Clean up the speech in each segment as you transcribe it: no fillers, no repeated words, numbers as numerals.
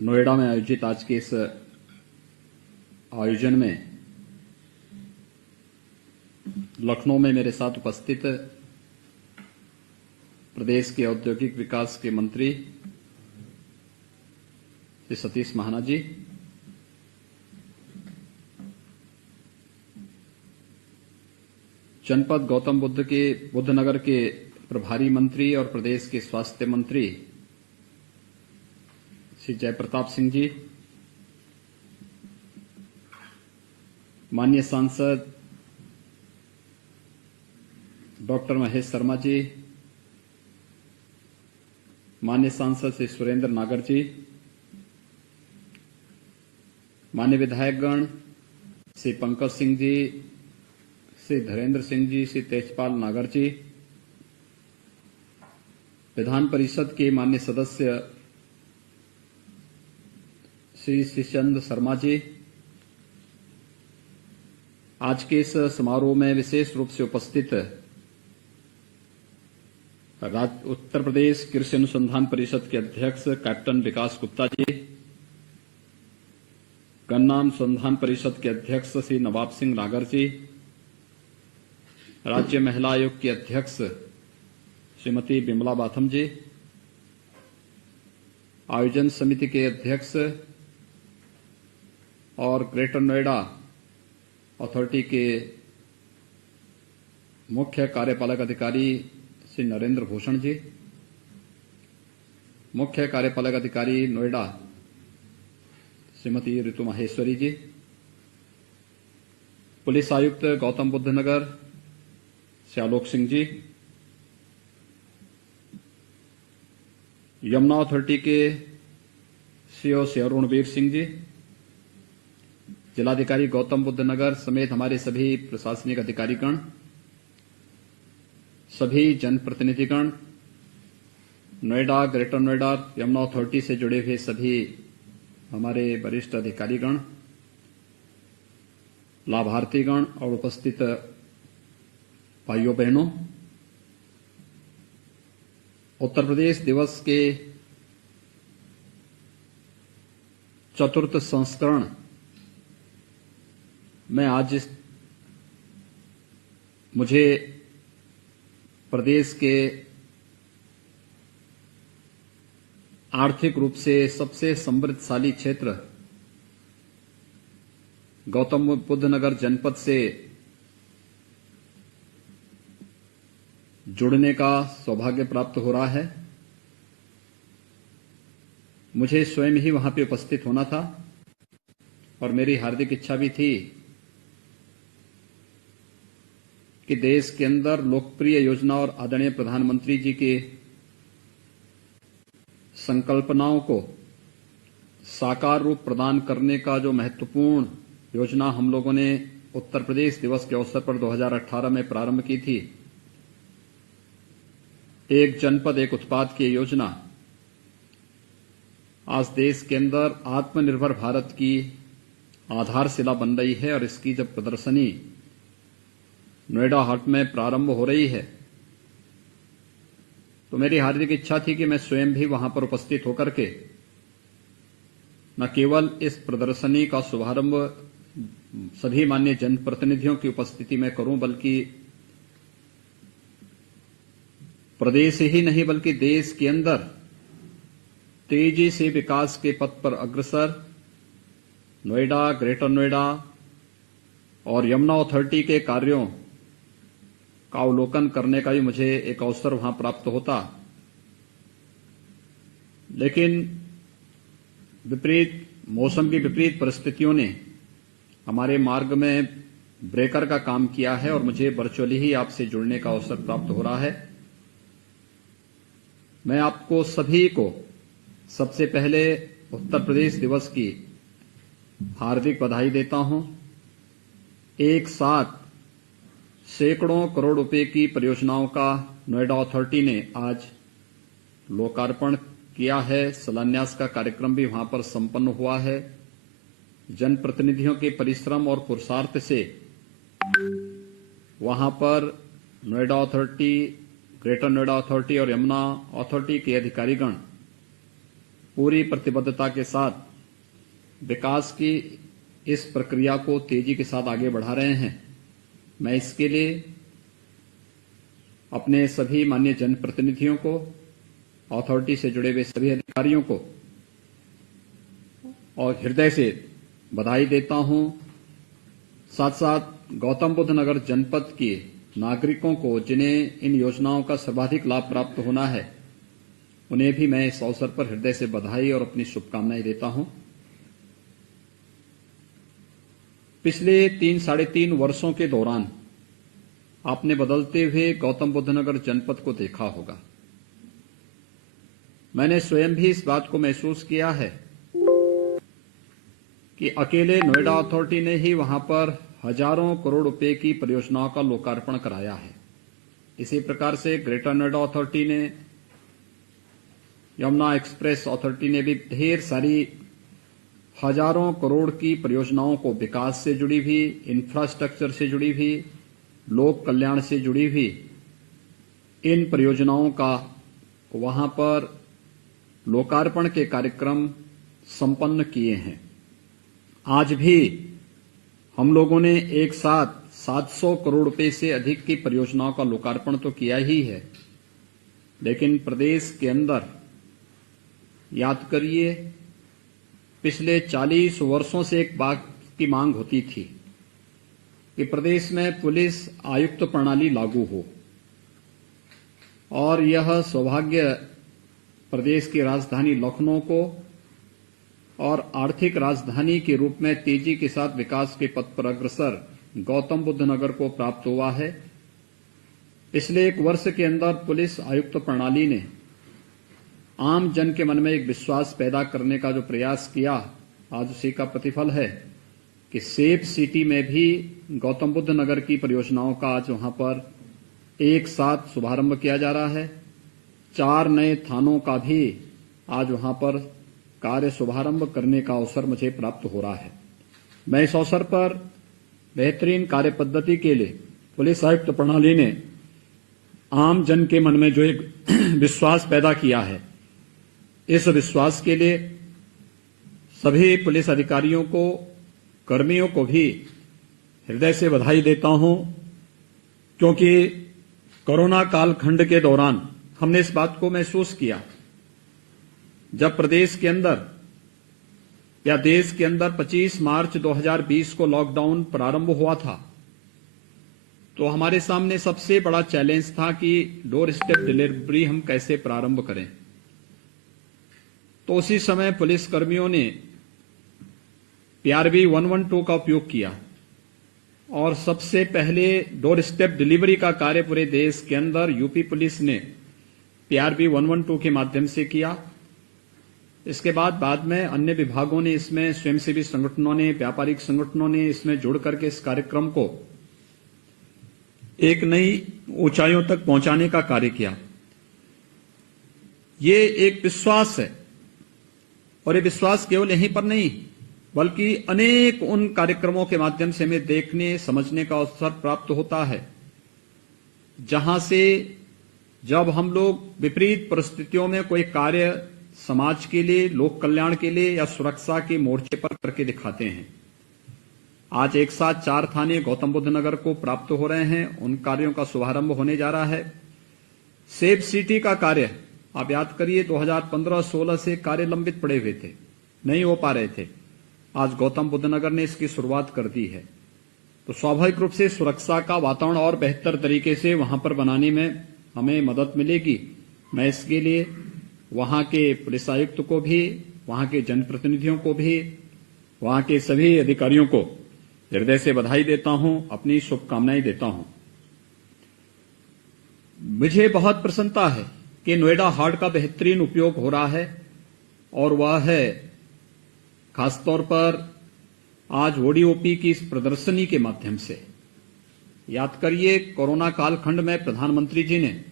नोएडा में आयोजित आज के इस आयोजन में लखनऊ में मेरे साथ उपस्थित प्रदेश के औद्योगिक विकास के मंत्री श्री सतीश महाना जी, जनपद गौतम बुद्ध नगर के प्रभारी मंत्री और प्रदेश के स्वास्थ्य मंत्री श्री जयप्रताप सिंह जी, माननीय सांसद डॉक्टर महेश शर्मा जी, माननीय सांसद श्री सुरेंद्र नागर जी, माननीय विधायकगण श्री पंकज सिंह जी, श्री धीरेन्द्र सिंह जी, श्री तेजपाल नागर जी, विधान परिषद के माननीय सदस्य श्री शिशचंद्र शर्मा जी, आज के इस समारोह में विशेष रूप से उपस्थित उत्तर प्रदेश कृषि अनुसंधान परिषद के अध्यक्ष कैप्टन विकास गुप्ता जी, गन्ना अनुसंधान परिषद के अध्यक्ष श्री नवाब सिंह नागर जी, राज्य महिला आयोग की अध्यक्ष श्रीमती बिमला बाथम जी, आयोजन समिति के अध्यक्ष और ग्रेटर नोएडा अथॉरिटी के मुख्य कार्यपालक अधिकारी श्री नरेंद्र भूषण जी, मुख्य कार्यपालक अधिकारी नोएडा श्रीमती ऋतु माहेश्वरी जी, पुलिस आयुक्त गौतम बुद्ध नगर श्री आलोक सिंह जी, यमुना अथॉरिटी के सीओ श्री अरुणवीर सिंह जी, जिलाधिकारी गौतम बुद्ध नगर समेत हमारे सभी प्रशासनिक अधिकारीगण, सभी जनप्रतिनिधिगण, नोएडा, ग्रेटर नोएडा, यमुना अथॉरिटी से जुड़े हुए सभी हमारे वरिष्ठ अधिकारीगण, लाभार्थीगण और उपस्थित भाइयों बहनों, उत्तर प्रदेश दिवस के चतुर्थ संस्करण में आज मुझे प्रदेश के आर्थिक रूप से सबसे समृद्धशाली क्षेत्र गौतम बुद्ध नगर जनपद से जुड़ने का सौभाग्य प्राप्त हो रहा है। मुझे स्वयं ही वहां पे उपस्थित होना था और मेरी हार्दिक इच्छा भी थी कि देश के अंदर लोकप्रिय योजना और आदरणीय प्रधानमंत्री जी के संकल्पनाओं को साकार रूप प्रदान करने का जो महत्वपूर्ण योजना हम लोगों ने उत्तर प्रदेश दिवस के अवसर पर 2018 में प्रारंभ की थी, एक जनपद एक उत्पाद की योजना आज देश के अंदर आत्मनिर्भर भारत की आधारशिला बन रही है। और इसकी जब प्रदर्शनी नोएडा हाट में प्रारंभ हो रही है तो मेरी हार्दिक इच्छा थी कि मैं स्वयं भी वहां पर उपस्थित होकर के न केवल इस प्रदर्शनी का शुभारंभ सभी माननीय जनप्रतिनिधियों की उपस्थिति में करूं, बल्कि प्रदेश ही नहीं बल्कि देश के अंदर तेजी से विकास के पथ पर अग्रसर नोएडा, ग्रेटर नोएडा और यमुना अथॉरिटी के कार्यों का अवलोकन करने का भी मुझे एक अवसर वहां प्राप्त होता। लेकिन मौसम की विपरीत परिस्थितियों ने हमारे मार्ग में ब्रेकर का काम किया है और मुझे वर्चुअली ही आपसे जुड़ने का अवसर प्राप्त हो रहा है। मैं आपको सभी को सबसे पहले उत्तर प्रदेश दिवस की हार्दिक बधाई देता हूं। एक साथ सैकड़ों करोड़ रुपए की परियोजनाओं का नोएडा अथॉरिटी ने आज लोकार्पण किया है। शिलान्यास का कार्यक्रम भी वहां पर संपन्न हुआ है। जनप्रतिनिधियों के परिश्रम और पुरुषार्थ से वहां पर Noida authority, greater Noida authority और यमुना अथॉरिटी के अधिकारीगण पूरी प्रतिबद्धता के साथ विकास की इस प्रक्रिया को तेजी के साथ आगे बढ़ा रहे हैं। मैं इसके लिए अपने सभी माननीय जनप्रतिनिधियों को, अथॉरिटी से जुड़े हुए सभी अधिकारियों को और हृदय से बधाई देता हूं। साथ साथ गौतम बुद्ध नगर जनपद के नागरिकों को जिन्हें इन योजनाओं का सर्वाधिक लाभ प्राप्त होना है, उन्हें भी मैं इस अवसर पर हृदय से बधाई और अपनी शुभकामनाएं देता हूं। पिछले 3-3.5 वर्षों के दौरान आपने बदलते हुए गौतम बुद्ध नगर जनपद को देखा होगा। मैंने स्वयं भी इस बात को महसूस किया है कि अकेले नोएडा अथॉरिटी ने ही वहां पर हजारों करोड़ रुपए की परियोजनाओं का लोकार्पण कराया है। इसी प्रकार से ग्रेटर नोएडा अथॉरिटी ने, यमुना एक्सप्रेस अथॉरिटी ने भी ढेर सारी हजारों करोड़ की परियोजनाओं को विकास से जुड़ी हुई, इंफ्रास्ट्रक्चर से जुड़ी हुई, लोक कल्याण से जुड़ी हुई इन परियोजनाओं का वहां पर लोकार्पण के कार्यक्रम संपन्न किए हैं। आज भी हम लोगों ने एक साथ 700 करोड़ रुपए से अधिक की परियोजनाओं का लोकार्पण तो किया ही है, लेकिन प्रदेश के अंदर याद करिए, पिछले 40 वर्षों से एक बात की मांग होती थी कि प्रदेश में पुलिस आयुक्त प्रणाली लागू हो, और यह सौभाग्य प्रदेश की राजधानी लखनऊ को और आर्थिक राजधानी के रूप में तेजी के साथ विकास के पथ पर अग्रसर गौतम बुद्ध नगर को प्राप्त हुआ है। पिछले 1 वर्ष के अंदर पुलिस आयुक्त प्रणाली ने आम जन के मन में एक विश्वास पैदा करने का जो प्रयास किया, आज उसी का प्रतिफल है कि सेफ सिटी में भी गौतम बुद्ध नगर की परियोजनाओं का आज वहां पर एक साथ शुभारंभ किया जा रहा है। 4 नए थानों का भी आज वहां पर कार्य शुभारंभ करने का अवसर मुझे प्राप्त हो रहा है। मैं इस अवसर पर बेहतरीन कार्य पद्धति के लिए पुलिस आयुक्त प्रणाली ने आम जन के मन में जो एक विश्वास पैदा किया है, इस विश्वास के लिए सभी पुलिस अधिकारियों को, कर्मियों को भी हृदय से बधाई देता हूं, क्योंकि कोरोना कालखंड के दौरान हमने इस बात को महसूस किया। जब प्रदेश के अंदर या देश के अंदर 25 मार्च 2020 को लॉकडाउन प्रारंभ हुआ था, तो हमारे सामने सबसे बड़ा चैलेंज था कि डोर स्टेप डिलीवरी हम कैसे प्रारंभ करें। तो उसी समय पुलिस कर्मियों ने PRV 112 का उपयोग किया और सबसे पहले डोर स्टेप डिलीवरी का कार्य पूरे देश के अंदर यूपी पुलिस ने PRV 112 के माध्यम से किया। इसके बाद में अन्य विभागों ने इसमें, स्वयंसेवी संगठनों ने, व्यापारिक संगठनों ने इसमें जुड़ करके इस कार्यक्रम को एक नई ऊंचाइयों तक पहुंचाने का कार्य किया। ये एक विश्वास है, और ये विश्वास केवल यहीं पर नहीं, बल्कि अनेक उन कार्यक्रमों के माध्यम से हमें देखने, समझने का अवसर प्राप्त होता है, जहां से जब हम लोग विपरीत परिस्थितियों में कोई कार्य समाज के लिए, लोक कल्याण के लिए या सुरक्षा के मोर्चे पर करके दिखाते हैं। आज एक साथ 4 थाने गौतम बुद्ध नगर को प्राप्त हो रहे हैं, उन कार्यों का शुभारंभ होने जा रहा है। सेफ सिटी का कार्य आप याद करिए, 2015-16 से कार्य लंबित पड़े हुए थे, नहीं हो पा रहे थे। आज गौतम बुद्ध नगर ने इसकी शुरुआत कर दी है, तो स्वाभाविक रूप से सुरक्षा का वातावरण और बेहतर तरीके से वहां पर बनाने में हमें मदद मिलेगी। मैं इसके लिए वहां के पुलिस आयुक्त को भी, वहां के जनप्रतिनिधियों को भी, वहां के सभी अधिकारियों को हृदय से बधाई देता हूं, अपनी शुभकामनाएं देता हूं। मुझे बहुत प्रसन्नता है कि नोएडा हार्ट का बेहतरीन उपयोग हो रहा है, और वह है खासतौर पर आज ODOP की इस प्रदर्शनी के माध्यम से। याद करिए, कोरोना कालखंड में प्रधानमंत्री जी ने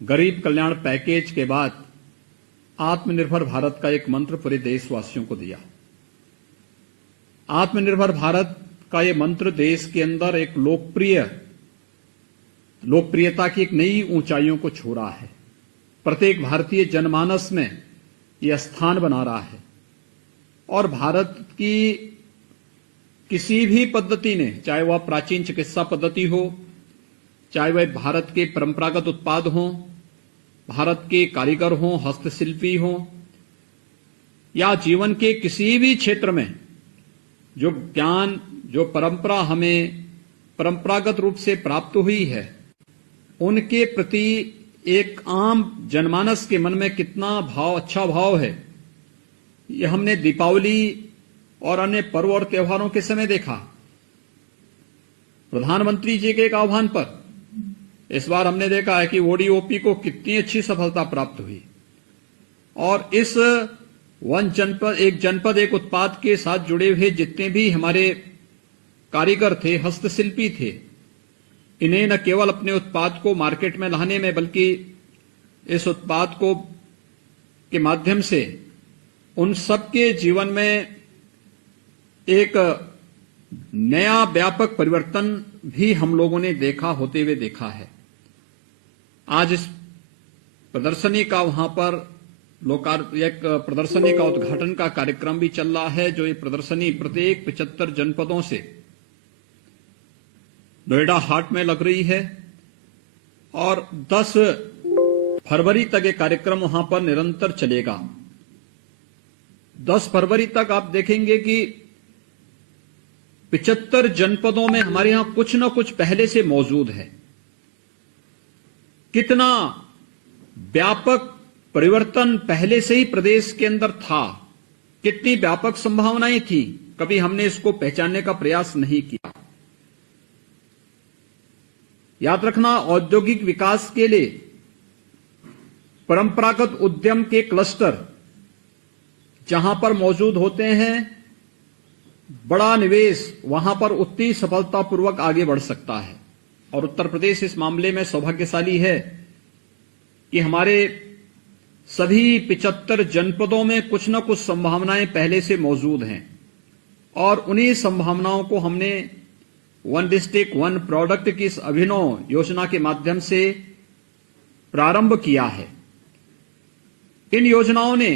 गरीब कल्याण पैकेज के बाद आत्मनिर्भर भारत का एक मंत्र पूरे देशवासियों को दिया। आत्मनिर्भर भारत का ये मंत्र देश के अंदर एक लोकप्रियता की एक नई ऊंचाइयों को छू रहा है। प्रत्येक भारतीय जनमानस में ये स्थान बना रहा है। और भारत की किसी भी पद्धति ने, चाहे वह प्राचीन चिकित्सा पद्धति हो, चाहे वह भारत के परंपरागत उत्पाद हों, भारत के कारीगर हों, हस्तशिल्पी हों, या जीवन के किसी भी क्षेत्र में जो ज्ञान, जो परंपरा हमें परंपरागत रूप से प्राप्त हुई है, उनके प्रति एक आम जनमानस के मन में कितना भाव, अच्छा भाव है, ये हमने दीपावली और अन्य पर्व और त्योहारों के समय देखा। प्रधानमंत्री जी के एक आह्वान पर इस बार हमने देखा है कि ओडीओपी को कितनी अच्छी सफलता प्राप्त हुई। और इस एक जनपद एक उत्पाद के साथ जुड़े हुए जितने भी हमारे कारीगर थे, हस्तशिल्पी थे, इन्हें न केवल अपने उत्पाद को मार्केट में लाने में, बल्कि इस उत्पाद को के माध्यम से उन सबके जीवन में एक नया व्यापक परिवर्तन भी हम लोगों ने होते हुए देखा है। आज इस प्रदर्शनी का वहां पर एक प्रदर्शनी का उद्घाटन का कार्यक्रम भी चल रहा है, जो ये प्रदर्शनी प्रत्येक 75 जनपदों से नोएडा हाट में लग रही है। और 10 फरवरी तक ये कार्यक्रम वहां पर निरंतर चलेगा। 10 फरवरी तक आप देखेंगे कि 75 जनपदों में हमारे यहां कुछ न कुछ पहले से मौजूद है। कितना व्यापक परिवर्तन पहले से ही प्रदेश के अंदर था, कितनी व्यापक संभावनाएं थी, कभी हमने इसको पहचानने का प्रयास नहीं किया। याद रखना, औद्योगिक विकास के लिए परंपरागत उद्यम के क्लस्टर जहां पर मौजूद होते हैं, बड़ा निवेश वहां पर उतनी सफलतापूर्वक आगे बढ़ सकता है। और उत्तर प्रदेश इस मामले में सौभाग्यशाली है कि हमारे सभी 75 जनपदों में कुछ न कुछ संभावनाएं पहले से मौजूद हैं। और उन्हीं संभावनाओं को हमने वन डिस्ट्रिक्ट वन प्रोडक्ट की इस अभिनव योजना के माध्यम से प्रारंभ किया है। इन योजनाओं ने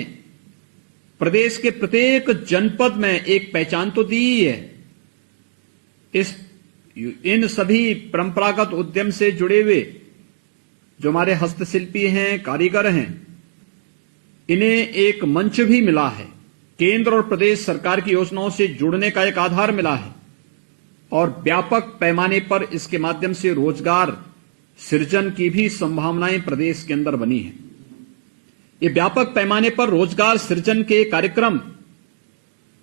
प्रदेश के प्रत्येक जनपद में एक पहचान तो दी ही है। इन सभी परंपरागत उद्यम से जुड़े हुए जो हमारे हस्तशिल्पी हैं, कारीगर हैं, इन्हें एक मंच भी मिला है। केंद्र और प्रदेश सरकार की योजनाओं से जुड़ने का एक आधार मिला है और व्यापक पैमाने पर इसके माध्यम से रोजगार सृजन की भी संभावनाएं प्रदेश के अंदर बनी है। ये व्यापक पैमाने पर रोजगार सृजन के कार्यक्रम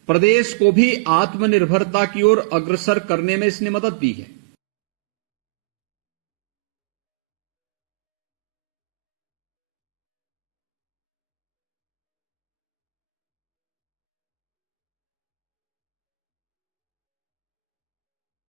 प्रदेश को भी आत्मनिर्भरता की ओर अग्रसर करने में इसने मदद दी है।